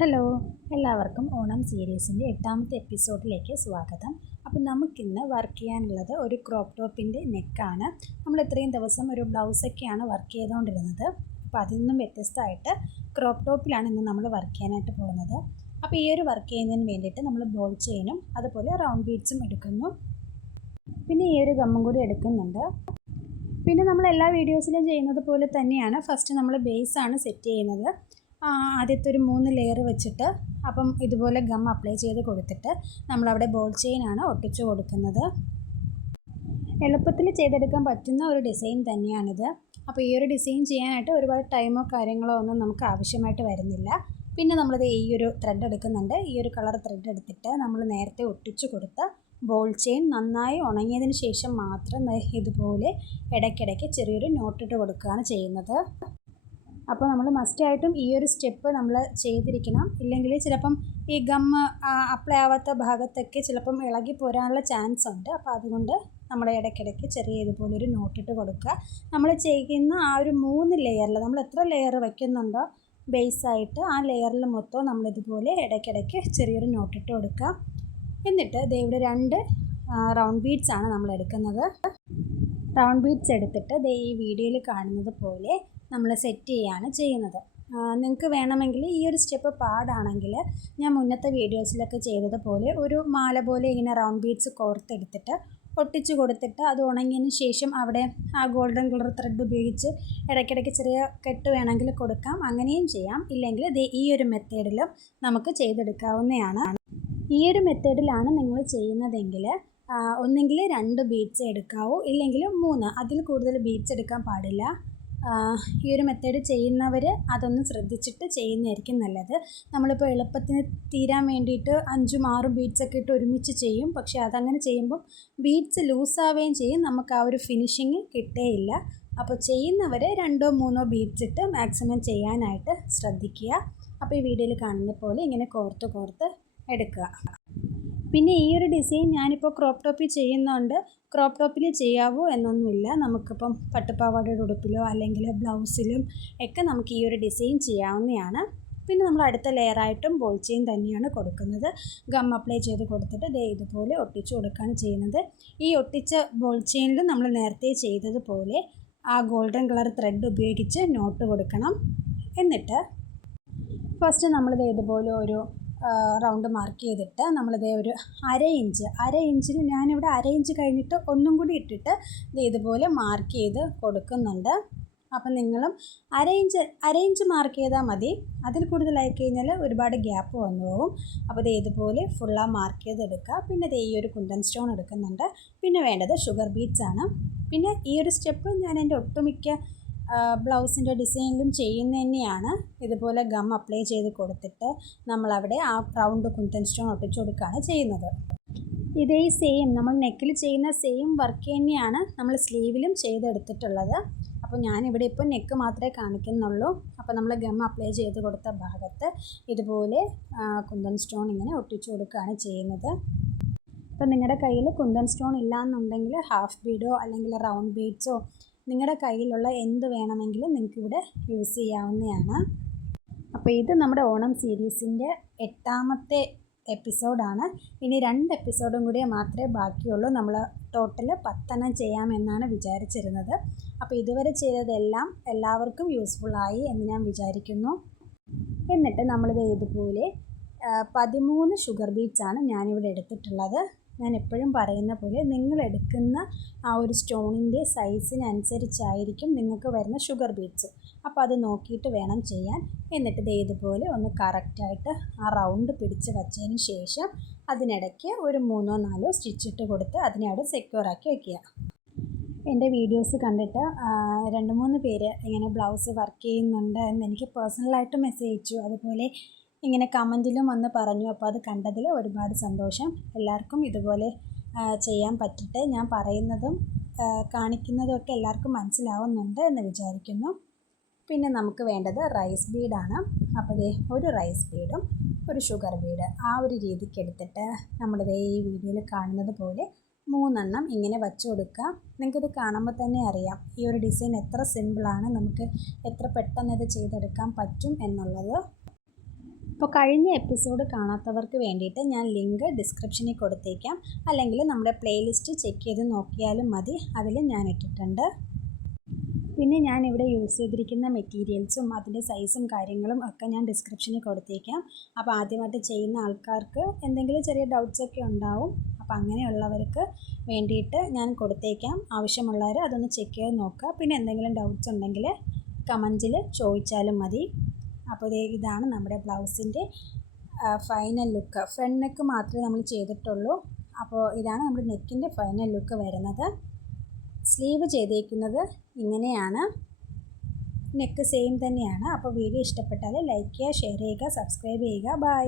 Hello, എല്ലാവർക്കും ഓണം സീരീസിൻ്റെ 8ാമത്തെ എപ്പിസോഡിലേക്ക് സ്വാഗതം. അപ്പോൾ നമുക്കിന്ന് വർക്ക് ചെയ്യാനുള്ളത് ഒരു ക്രോപ്പ് ടോപ്പിൻ്റെ നെക്കാണ്. നമ്മൾ ഇത്രയും ദിവസം ഒരു ബ്ലൗസൊക്കെയാണ് വർക്ക് ചെയ്തുകൊണ്ടിരുന്നത്. അപ്പോൾ അതിൽ നിന്നും വ്യത്യസ്തമായിട്ട് ക്രോപ്പ് ടോപ്പിലാണ് ഇന്ന് നമ്മൾ വർക്ക് ചെയ്യാനായിട്ട് പോകുന്നത്. അപ്പോൾ ഈ ഒരു വർക്ക് ചെയ്യുന്നതിന് വേണ്ടിയിട്ട് നമ്മൾ ബോൾ ചെയിനും അതുപോലെ റൗണ്ട് ബീഡ്സും എടുക്കുന്നു. പിന്നെ ഈ ഒരു ഗമ്മും കൂടി എടുക്കുന്നുണ്ട്. പിന്നെ നമ്മൾ എല്ലാ വീഡിയോസിലും ചെയ്യുന്നത് പോലെ തന്നെയാണ് ഫസ്റ്റ് നമ്മൾ ബേസാണ് സെറ്റ് ചെയ്യുന്നത്. ആദ്യത്തെ ഒരു 3 ലെയർ വെച്ചിട്ട് അപ്പം ഇതുപോലെ ഗം അപ്ലൈ ചെയ്ത് കൊടുത്തിട്ട് നമ്മളവിടെ ബോൾ ചെയിനാണ് ഒട്ടിച്ചു കൊടുക്കുന്നത്. എളുപ്പത്തിൽ ചെയ്തെടുക്കാൻ പറ്റുന്ന ഒരു ഡിസൈൻ തന്നെയാണിത്. അപ്പോൾ ഈ ഒരു ഡിസൈൻ ചെയ്യാനായിട്ട് ഒരുപാട് ടൈമോ കാര്യങ്ങളോ ഒന്നും നമുക്ക് ആവശ്യമായിട്ട് വരുന്നില്ല. പിന്നെ നമ്മളിത് ഈ ഒരു ത്രെഡ് എടുക്കുന്നുണ്ട്. ഈ ഒരു കളർ ത്രെഡ് എടുത്തിട്ട് നമ്മൾ നേരത്തെ ഒട്ടിച്ചു കൊടുത്ത് ബോൾ ചെയിൻ നന്നായി ഉണങ്ങിയതിന് ശേഷം മാത്രം ഇതുപോലെ ഇടയ്ക്കിടയ്ക്ക് ചെറിയൊരു നോട്ടിട്ട് കൊടുക്കുകയാണ് ചെയ്യുന്നത്. അപ്പോൾ നമ്മൾ മസ്റ്റായിട്ടും ഈ ഒരു സ്റ്റെപ്പ് നമ്മൾ ചെയ്തിരിക്കണം. ഇല്ലെങ്കിൽ ചിലപ്പം ഈ ഗമ്മ് അപ്ലൈ ആവാത്ത ഭാഗത്തൊക്കെ ചിലപ്പം ഇളകി പോരാനുള്ള ചാൻസ് ഉണ്ട്. അപ്പോൾ അതുകൊണ്ട് നമ്മൾ ഇടയ്ക്കിടയ്ക്ക് ചെറിയ ഇതുപോലൊരു നോട്ടിട്ട് കൊടുക്കുക. നമ്മൾ ചെയ്യുന്ന ആ ഒരു 3 ലെയറിൽ നമ്മൾ എത്ര ലെയർ വയ്ക്കുന്നുണ്ടോ ബേസായിട്ട് ആ ലെയറിൽ മൊത്തം നമ്മളിതുപോലെ ഇടയ്ക്കിടയ്ക്ക് ചെറിയൊരു നോട്ടിട്ട് കൊടുക്കുക. എന്നിട്ട് ഇവിടെ 2 റൗണ്ട് ബീഡ്സ് ആണ് നമ്മൾ എടുക്കുന്നത്. റൗണ്ട് ബീഡ്സ് എടുത്തിട്ട് ഈ വീഡിയോയിൽ കാണുന്നത് പോലെ നമ്മൾ സെറ്റ് ചെയ്യുകയാണ് ചെയ്യുന്നത്. നിങ്ങൾക്ക് വേണമെങ്കിൽ ഈ ഒരു സ്റ്റെപ്പ് പാടാണെങ്കിൽ ഞാൻ മുന്നത്തെ വീഡിയോസിലൊക്കെ ചെയ്തതുപോലെ ഒരു മാല പോലെ ഇങ്ങനെ റൗണ്ട് ബീഡ്സ് കോർത്തെടുത്തിട്ട് ഒട്ടിച്ചു കൊടുത്തിട്ട് അത് ഉണങ്ങിയതിന് ശേഷം അവിടെ ആ ഗോൾഡൻ കളർ ത്രെഡ് ഉപയോഗിച്ച് ഇടയ്ക്കിടയ്ക്ക് ചെറിയ കെട്ട് വേണമെങ്കിൽ കൊടുക്കാം. അങ്ങനെയും ചെയ്യാം. ഇല്ലെങ്കിൽ ഈ ഒരു മെത്തേഡിലും നമുക്ക് ചെയ്തെടുക്കാവുന്നതാണ്. ഈ ഒരു മെത്തേഡിലാണ് നിങ്ങൾ ചെയ്യുന്നതെങ്കിൽ ഒന്നെങ്കിൽ 2 ബീഡ്സ് എടുക്കാവൂ, ഇല്ലെങ്കിൽ 3, അതിൽ കൂടുതൽ ബീഡ്സ് എടുക്കാൻ പാടില്ല. ഈ ഒരു മെത്തേഡ് ചെയ്യുന്നവർ അതൊന്ന് ശ്രദ്ധിച്ചിട്ട് ചെയ്യുന്നതായിരിക്കും നല്ലത്. നമ്മളിപ്പോൾ എളുപ്പത്തിന് തീരാൻ വേണ്ടിയിട്ട് 5ഉം 6ഉം ബീഡ്സൊക്കെ ഇട്ട് ഒരുമിച്ച് ചെയ്യും. പക്ഷേ അതങ്ങനെ ചെയ്യുമ്പം ബീഡ്സ് ലൂസാവുകയും ചെയ്യും, നമുക്ക് ആ ഒരു ഫിനിഷിങ് കിട്ടുകയില്ല. അപ്പോൾ ചെയ്യുന്നവർ 2ഓ 3ഓ ബീഡ്സ് ഇട്ട് മാക്സിമം ചെയ്യാനായിട്ട് ശ്രദ്ധിക്കുക. അപ്പോൾ ഈ വീഡിയോയിൽ കാണുന്ന പോലെ ഇങ്ങനെ കോർത്ത് എടുക്കുക. പിന്നെ ഈ ഒരു ഡിസൈൻ ഞാനിപ്പോൾ ക്രോപ്പ് ടോപ്പിൽ ചെയ്യുന്നതുകൊണ്ട് ക്രോപ്പ് ടോപ്പിൽ ചെയ്യാവൂ എന്നൊന്നുമില്ല. നമുക്കിപ്പം പട്ടുപാവാടയുടെ ഉടുപ്പിലോ അല്ലെങ്കിൽ ബ്ലൗസിലും ഒക്കെ നമുക്ക് ഈ ഒരു ഡിസൈൻ ചെയ്യാവുന്നതാണ്. പിന്നെ നമ്മൾ അടുത്ത ലെയറായിട്ടും ബോൾ ചെയിൻ തന്നെയാണ് കൊടുക്കുന്നത്. ഗം അപ്ലൈ ചെയ്ത് കൊടുത്തിട്ട് ഇതുപോലെ ഒട്ടിച്ചു കൊടുക്കുകയാണ് ചെയ്യുന്നത്. ഈ ഒട്ടിച്ച ബോൾ ചെയിനിൽ നമ്മൾ നേരത്തെ ചെയ്തതുപോലെ ആ ഗോൾഡൻ കളർ ത്രെഡ് ഉപയോഗിച്ച് നോട്ട് കൊടുക്കണം. എന്നിട്ട് ഫസ്റ്റ് നമ്മളിത് ഇതുപോലെ ഒരു റൗണ്ട് മാർക്ക് ചെയ്തിട്ട് നമ്മളിതേ ഒരു അര ഇഞ്ചിൽ ഞാനിവിടെ അര ഇഞ്ച് കഴിഞ്ഞിട്ട് ഒന്നും കൂടി ഇട്ടിട്ട് ഇതുപോലെ മാർക്ക് ചെയ്ത് കൊടുക്കുന്നുണ്ട്. അപ്പം നിങ്ങളും അര ഇഞ്ച് മാർക്ക് ചെയ്താൽ മതി. അതിൽ കൂടുതലായി കഴിഞ്ഞാൽ ഒരുപാട് ഗ്യാപ്പ് വന്നു പോകും. അപ്പോൾ ഇതുപോലെ ഫുള്ളാக മാർക്ക് ചെയ്തെടുക്കുക. പിന്നെ ഈ ഒരു കുന്തൻ സ്റ്റോൺ എടുക്കുന്നുണ്ട്. പിന്നെ വേണ്ടത് ഷുഗർ ബീഡ്സ് ആണ്. പിന്നെ ഈ ഒരു സ്റ്റെപ്പ് ഞാൻ എൻ്റെ ഒട്ടുമിക്ക ബ്ലൗസിൻ്റെ ഡിസൈനിലും ചെയ്യുന്ന തന്നെയാണ്. ഇതുപോലെ ഗം അപ്ലൈ ചെയ്ത് കൊടുത്തിട്ട് നമ്മളവിടെ ആ റൗണ്ട് കുന്തൻ സ്റ്റോൺ ഒട്ടിച്ചു കൊടുക്കുകയാണ് ചെയ്യുന്നത്. ഇതേ സെയിം നമ്മൾ നെക്കിൽ ചെയ്യുന്ന സെയിം വർക്ക് തന്നെയാണ് നമ്മൾ സ്ലീവിലും ചെയ്തെടുത്തിട്ടുള്ളത്. അപ്പോൾ ഞാനിവിടെ ഇപ്പോൾ നെക്ക് മാത്രമേ കാണിക്കുന്നുള്ളൂ. അപ്പോൾ നമ്മൾ ഗം അപ്ലൈ ചെയ്ത് കൊടുത്ത ഭാഗത്ത് ഇതുപോലെ കുന്തൻ സ്റ്റോൺ ഇങ്ങനെ ഒട്ടിച്ചു കൊടുക്കുകയാണ് ചെയ്യുന്നത്. അപ്പോൾ നിങ്ങളുടെ കയ്യിൽ കുന്തൻ സ്റ്റോൺ ഇല്ല എന്നുണ്ടെങ്കിൽ ഹാഫ് ബീഡോ അല്ലെങ്കിൽ റൗണ്ട് ബീഡ്സോ നിങ്ങളുടെ കയ്യിലുള്ള എന്ത് വേണമെങ്കിലും നിങ്ങൾക്കിവിടെ യൂസ് ചെയ്യാവുന്നതാണ്. അപ്പോൾ ഇത് നമ്മുടെ ഓണം സീരീസിൻ്റെ 8ാമത്തെ എപ്പിസോഡാണ്. ഇനി 2 എപ്പിസോഡും കൂടി മാത്രമേ ബാക്കിയുള്ളൂ. നമ്മൾ ടോട്ടൽ 10 ചെയ്യാമെന്നാണ് വിചാരിച്ചിരുന്നത്. അപ്പോൾ ഇതുവരെ ചെയ്തതെല്ലാം എല്ലാവർക്കും യൂസ്ഫുള്ളായി എന്ന് ഞാൻ വിചാരിക്കുന്നു. എന്നിട്ട് നമ്മളിത് ഇതുപോലെ 13 ഷുഗർ ബീഡ്സാണ് ഞാനിവിടെ എടുത്തിട്ടുള്ളത്. ഞാൻ എപ്പോഴും പറയുന്ന പോലെ നിങ്ങൾ എടുക്കുന്ന ആ ഒരു സ്റ്റോണിൻ്റെ സൈസിനനുസരിച്ചായിരിക്കും നിങ്ങൾക്ക് വരുന്ന ഷുഗർ ബീഡ്സ്. അപ്പോൾ അത് നോക്കിയിട്ട് വേണം ചെയ്യാൻ. എന്നിട്ട് ഇതുപോലെ ഒന്ന് കറക്റ്റായിട്ട് ആ റൗണ്ട് പിടിച്ച് വച്ചതിന് ശേഷം അതിനിടയ്ക്ക് ഒരു 3ഓ 4ഓ സ്റ്റിച്ചിട്ട് കൊടുത്ത് അതിനെ അവിടെ സെക്യൂറാക്കി വയ്ക്കുക. എൻ്റെ വീഡിയോസ് കണ്ടിട്ട് 2-3 പേര് ഇങ്ങനെ ബ്ലൗസ് വർക്ക് ചെയ്യുന്നുണ്ട് എന്ന് എനിക്ക് പേഴ്സണലായിട്ട് മെസ്സേജ് അയച്ചു. അതുപോലെ ഇങ്ങനെ കമൻറ്റിലും വന്ന് പറഞ്ഞു. അപ്പോൾ അത് കണ്ടതിൽ ഒരുപാട് സന്തോഷം. എല്ലാവർക്കും ഇതുപോലെ ചെയ്യാൻ പറ്റട്ടെ. ഞാൻ പറയുന്നതും കാണിക്കുന്നതും ഒക്കെ എല്ലാവർക്കും മനസ്സിലാവുന്നുണ്ട് എന്ന് വിചാരിക്കുന്നു. പിന്നെ നമുക്ക് വേണ്ടത് റൈസ് ബീഡാണ്. അപ്പോൾ ഒരു റൈസ് ബീഡും ഒരു ഷുഗർ ബീഡ് ആ ഒരു രീതിക്ക് എടുത്തിട്ട് നമ്മളിത് ഈ വീഡിയോയിൽ കാണുന്നത് പോലെ 3 ഇങ്ങനെ വച്ചു കൊടുക്കുക. നിങ്ങൾക്കിത് കാണുമ്പോൾ തന്നെ അറിയാം ഈ ഒരു ഡിസൈൻ എത്ര സിമ്പിളാണ്, നമുക്ക് എത്ര പെട്ടെന്ന് ഇത് ചെയ്തെടുക്കാൻ പറ്റും എന്നുള്ളത്. അപ്പോൾ കഴിഞ്ഞ എപ്പിസോഡ് കാണാത്തവർക്ക് വേണ്ടിയിട്ട് ഞാൻ ലിങ്ക് ഡിസ്ക്രിപ്ഷനിൽ കൊടുത്തേക്കാം, അല്ലെങ്കിൽ നമ്മുടെ പ്ലേലിസ്റ്റ് ചെക്ക് ചെയ്ത് നോക്കിയാലും മതി, അതിൽ ഞാൻ ഇട്ടിട്ടുണ്ട്. പിന്നെ ഞാനിവിടെ യൂസ് ചെയ്തിരിക്കുന്ന മെറ്റീരിയൽസും അതിൻ്റെ സൈസും കാര്യങ്ങളും ഒക്കെ ഞാൻ ഡിസ്ക്രിപ്ഷനിൽ കൊടുത്തേക്കാം. അപ്പോൾ ആദ്യമായിട്ട് ചെയ്യുന്ന ആൾക്കാർക്ക് എന്തെങ്കിലും ചെറിയ ഡൗട്ട്സൊക്കെ ഉണ്ടാവും. അപ്പോൾ അങ്ങനെയുള്ളവർക്ക് വേണ്ടിയിട്ട് ഞാൻ കൊടുത്തേക്കാം. ആവശ്യമുള്ളവർ അതൊന്ന് ചെക്ക് ചെയ്ത് നോക്കുക. പിന്നെ എന്തെങ്കിലും ഡൗട്ട്സ് ഉണ്ടെങ്കിൽ കമൻറ്റിൽ ചോദിച്ചാലും മതി. അപ്പോൾ ഇതാണ് നമ്മുടെ ബ്ലൗസിൻ്റെ ഫൈനൽ ലുക്ക്. ഫ്രണ്ട് നെക്ക് മാത്രമേ നമ്മൾ ചെയ്തിട്ടുള്ളൂ. അപ്പോൾ ഇതാണ് നമ്മുടെ നെക്കിൻ്റെ ഫൈനൽ ലുക്ക് വരുന്നത്. സ്ലീവ് ചെയ്തേക്കുന്നത് ഇങ്ങനെയാണ്. നെക്ക് സെയിം തന്നെയാണ്. അപ്പോൾ വീഡിയോ ഇഷ്ടപ്പെട്ടാൽ ലൈക്ക് ചെയ്യുക, ഷെയർ ചെയ്യുക, സബ്സ്ക്രൈബ് ചെയ്യുക. ബൈ.